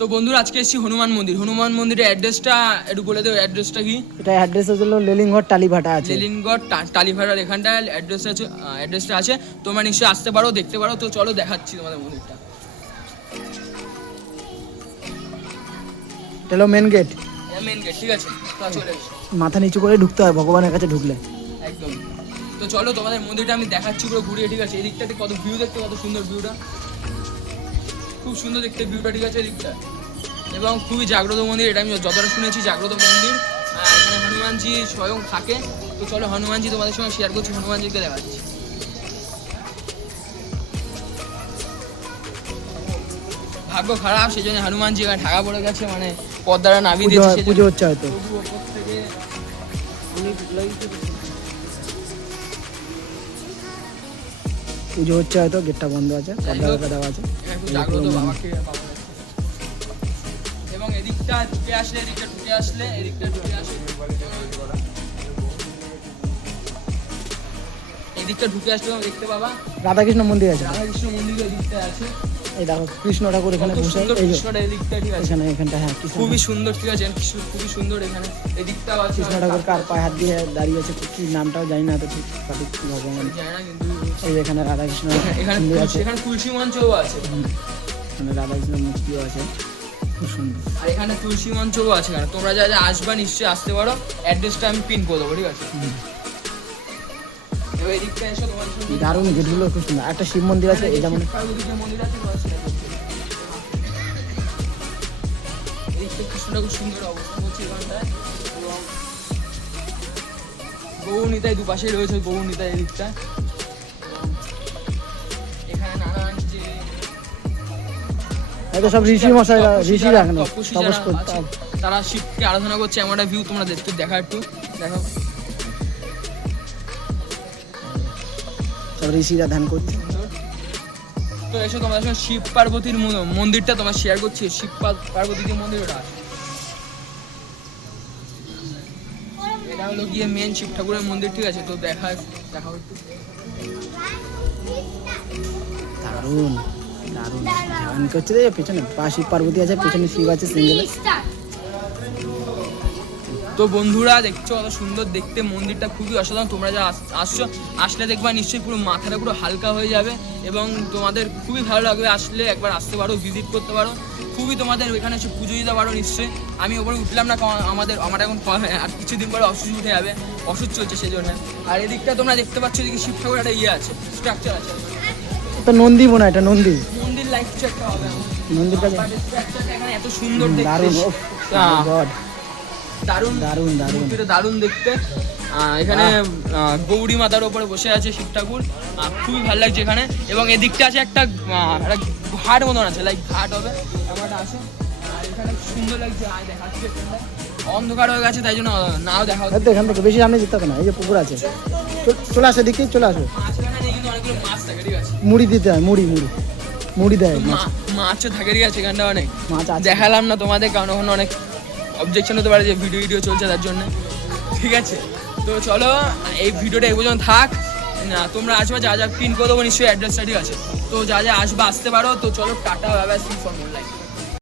তো বন্ধুরা আজকে এসেছি হনুমান মন্দিরের অ্যাড্রেসটা একটু বলে দেবো। অ্যাড্রেসটা কি? এটা অ্যাড্রেস হলো লেলিনগড় টালিভাটা আছে। লেলিনগড় টালিভাটার এখানটা অ্যাড্রেসটা আছে। তোমরা নিশ্চয়ই আসতে পারো, দেখতে পারো। তো চলো দেখাচ্ছি তোমাদের মন্দিরটা। এটা হলো মেন গেট। মেন গেট, ঠিক আছে। তো চলে এসো। মাথা নিচু করে ঢুকতে হয় ভগবানের কাছে ঢুকলে। একদম। তো চলো তোমাদের মন্দিরটা আমি দেখাচ্ছি পুরো ঘুরিয়ে, ঠিক আছে। এই দিকটাতে কত ভিউ দেখতে, কত সুন্দর ভিউটা, খুব সুন্দর দেখতে ভিউটা, ঠিক আছে এদিকটা। এবং খুবই জাগ্রত মন্দির, এটা আমি যতটা শুনেছি জাগ্রত মন্দির। এখানে হনুমানজি স্বয়ং থাকে। তো চলো হনুমানজি তোমাদের সঙ্গে শেয়ার করছি, হনুমানজিকে দেখাচ্ছি। ভাগ্য খারাপ, সেই জন্য হনুমানজি এখানে ঢাকা পড়ে গেছে, মানে পদ্মারা নামিয়ে দিয়েছে, পুজো হচ্ছে হয়তো। পুজো হচ্ছে হয়তো, গেটটা বন্ধ আছে, পর্দা দেওয়া আছে। জাগ্রত বাবাকে এবং এদিকটা ঢুকে আসলে এদিকটা ঢুকে আসলে এদিকটা ঢুকে আসলে দেখতে পাবা রাধাকৃষ্ণ মন্দির আছে। রাধাকৃষ্ণ মন্দির এদিকটা আছে। এই দেখো কৃষ্ণ ঠাকুর এখানে বসে, এই কৃষ্ণটা এদিকটা, ঠিক আছে। এখানটা হ্যাঁ খুবই সুন্দর, ঠিক আছে। খুবই সুন্দর এখানে এদিকটাও আছে। কৃষ্ণ ঠাকুর কার পায়ে হাত দিয়ে দাঁড়িয়ে আছে, কি নামটাও জানি না তো ঠিক সঠিক কি ভগবান জানি না, কিন্তু এই এখানে রাধাকৃষ্ণ এখানে তুলসী মঞ্চও আছে। এখানে রাধাকৃষ্ণ মূর্তিও আছে, খুব সুন্দর। আর এখানে তুলসী মঞ্চও আছে। তোমরা যা আসবা নিশ্চয়ই আসতে পারো। অ্যাড্রেসটা আমি পিন করে দেবো, ঠিক আছে। এবার এদিকটা এসো, তোমার দারুণ গেটগুলো খুব সুন্দর। একটা শিব মন্দির আছে, এই যেমন মন্দির আছে, কৃষ্ণটা খুব সুন্দর অবস্থান করছে এখানটায়। এবং গৌরনিতাই দুপাশেই রয়েছে, গৌরনিতাই এদিকটা। এখানে নানান যে সব ঋষি মশাইরা, ঋষিরা এখানে তপস করতে, তারা শিবকে আরাধনা করছে। এমন একটা ভিউ তোমরা দেখা একটু দেখো। সব ঋষিরা ধ্যান করছে। তো এসো তোমাদের সঙ্গে শিব পার্বতীর মন্দিরটা তোমার শেয়ার করছি। শিব পার্বতী যে মন্দির, ওটা এটা হলো গিয়ে মেন শিব ঠাকুরের মন্দির, ঠিক আছে। তো দেখাও একটু। দারুণ দারুণ ধ্যান করছে। পেছনে শিব পার্বতী আছে, পেছনে শিব আছে সিঙ্গেল। তো বন্ধুরা দেখছো কত সুন্দর দেখতে মন্দিরটা, খুবই অসাধারণ। তোমরা যা আসলে দেখবা নিশ্চয়ই পুরো মাথাটা পুরো হালকা হয়ে যাবে এবং তোমাদের খুবই ভালো লাগবে। আসলে একবার আসতে পারো, ভিজিট করতে পারো। খুবই তোমাদের এখানে এসে পুজো দিতে পারো নিশ্চয়ই। আমি ওপরে উঠলাম না, আমার এখন আর কিছুদিন পরে অসুস্থ উঠে যাবে, ওষুধ চলছে সেই জন্য। আর এদিকটা তোমরা দেখতে পাচ্ছ, এদিকে শিব ঠাকুর একটা আছে, স্ট্রাকচার আছে। এটা নন্দী মনে হয়, এটা নন্দী মন্দির লাইফ একটা হবে মন্দিরটা এখানে এত সুন্দর দেখতে, দারুণ দারুণ দারুণ দেখতে। এখানে গৌরী মাতার উপরে বসে আছে শিব ঠাকুর, খুবই ভালো লাগছে এখানে। এবং এদিকটা আছে একটা ঘাট মতন আছে, লাইক ঘাট হবে এমনটা আছে। আর এখানে সুন্দর লাগছে, দেখাচ্ছে অন্ধকার হয়ে গেছে তাই জন্য নাও দেখা হচ্ছে। এখান থেকে বেশি সামনে যেতে হবে না, এই যে পুকুর আছে, চলে আসে দিকে, চলে আসো। কিন্তু অনেকগুলো মাছ থাকে, ঠিক আছে। মুড়ি দিতে হয়, মুড়ি দেয়, মাছও থাকে, ঠিক আছে। এখানটা অনেক মাছ দেখালাম না তোমাদের, কারণ ওখানে অনেক অবজেকশন হতে পারে যে ভিডিও চলছে তার জন্য, ঠিক আছে। তো চলো এই ভিডিওটা এই পর্যন্ত থাক। তোমরা আসবে, যা পিন করে দেবো নিশ্চয়ই অ্যাড্রেসটা, ঠিক আছে। তো যা আসবে আসতে পারো। তো চলো tata, bye bye, see for more life.